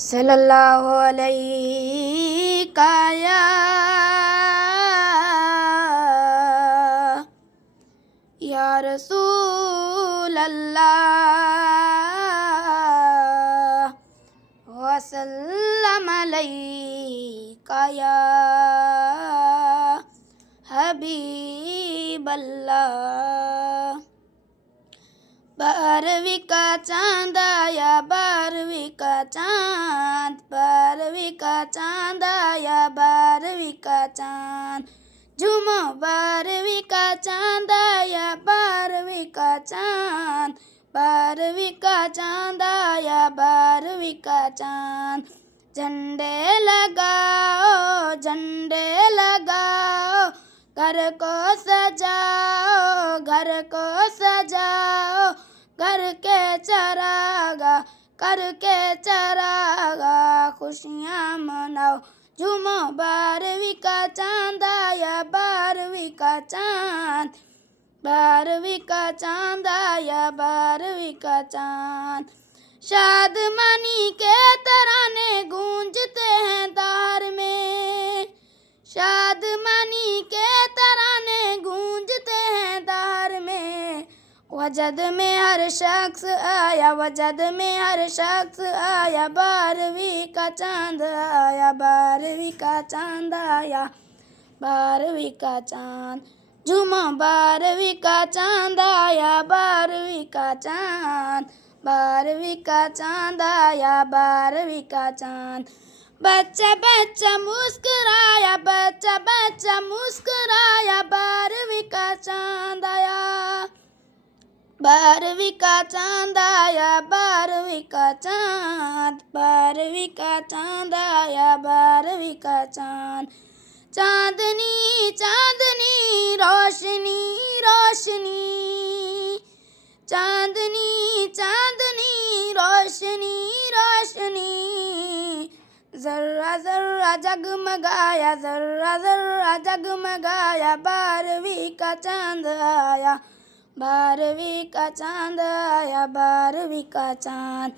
सल्लल्लाहु अलैहि या रसूल अल्लाह वसल्लम अलैका या हबीब अल्लाह। 12वीं का चांद आया, 12वीं का चांद, 12वीं का चांद आया, 12वीं का चांद, झूमो 12वीं का चांद आया, 12वीं का चांद, 12वीं का चांद आया, 12वीं का चांद। झंडे लगाओ, झंडे लगाओ, घर को सजाओ, घर को सजाओ, घर के चरागा, करके चरागा, खुशियाँ मनाओ, झूमो 12वीं का चांद आया, 12वीं का चांद, 12वीं का चांद आया, 12वीं का चांद। शादमानी के तराने गूंजते हैं दार में, शादमानी के तराने गूंजते हैं दार में। वजद में हर शख्स आया, वजद में हर शख्स आया, 12वीं का चांद आया, 12वीं का चांद आया, 12वीं का चांद, झूमो 12वीं का चांद आया, 12वीं का चांद, 12वीं का चांद आया, 12वीं का चांद। बच्चा बच्चा मुस्कुराया, बच्चा बच्चा मुस्कुराया, 12वीं का चांद आया, 12वीं का चांद आया, 12वीं का चांद, 12वीं का चांद आया, 12वीं का चांद। चांदनी चांदनी रोशनी रोशनी, चांदनी चांदनी रोशनी रोशनी, जर्रा जर्रा जगमगाया, जर्रा जर्रा जगमगाया, 12वीं का चांद आया, 12वीं का चांद आया, 12वीं का चांद,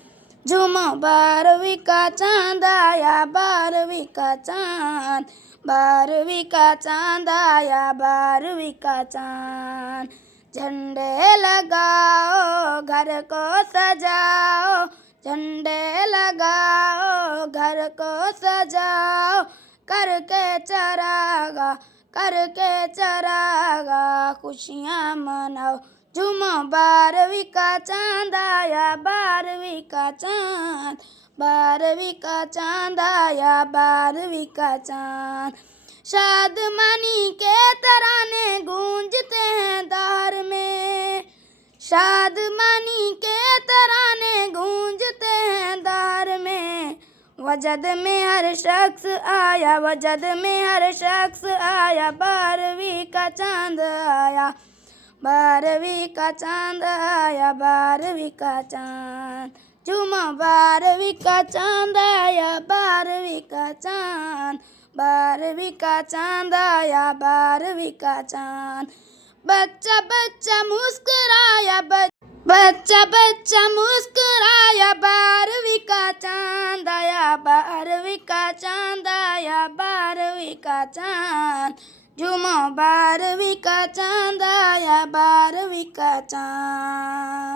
झूमो 12वीं का चांद आया, 12वीं का चांद, 12वीं का चांद आया, 12वीं का चांद। झंडे लगाओ, घर को सजाओ, झंडे लगाओ, घर को सजाओ, करके चरागा, करके चरागा, खुशियाँ मनाओ, झूमो 12वीं का चांद आया, 12वीं का चांद, 12वीं का चांद आया, 12वीं का चांद। शादमानी के तराने गूंजते हैं दार में, शादमानी के तराने गूंजते हैं दार में। वजद में हर शख्स आया, वजद में हर शख्स आया, 12वीं का चांद आया, 12वीं का चांद आया, 12वीं का चांद, झूमो 12वीं का चांद आया, 12वीं का चांद, 12वीं का चांद आया, 12वीं का चांद। बच्चा बच्चा मुस्कुराया, बच्चा बच्चा मुस्कुराया, 12वीं का चांद आया, 12वीं का चांद आया, 12वीं का चांद, झूमो 12वीं का चांद आया, 12वीं का चांद।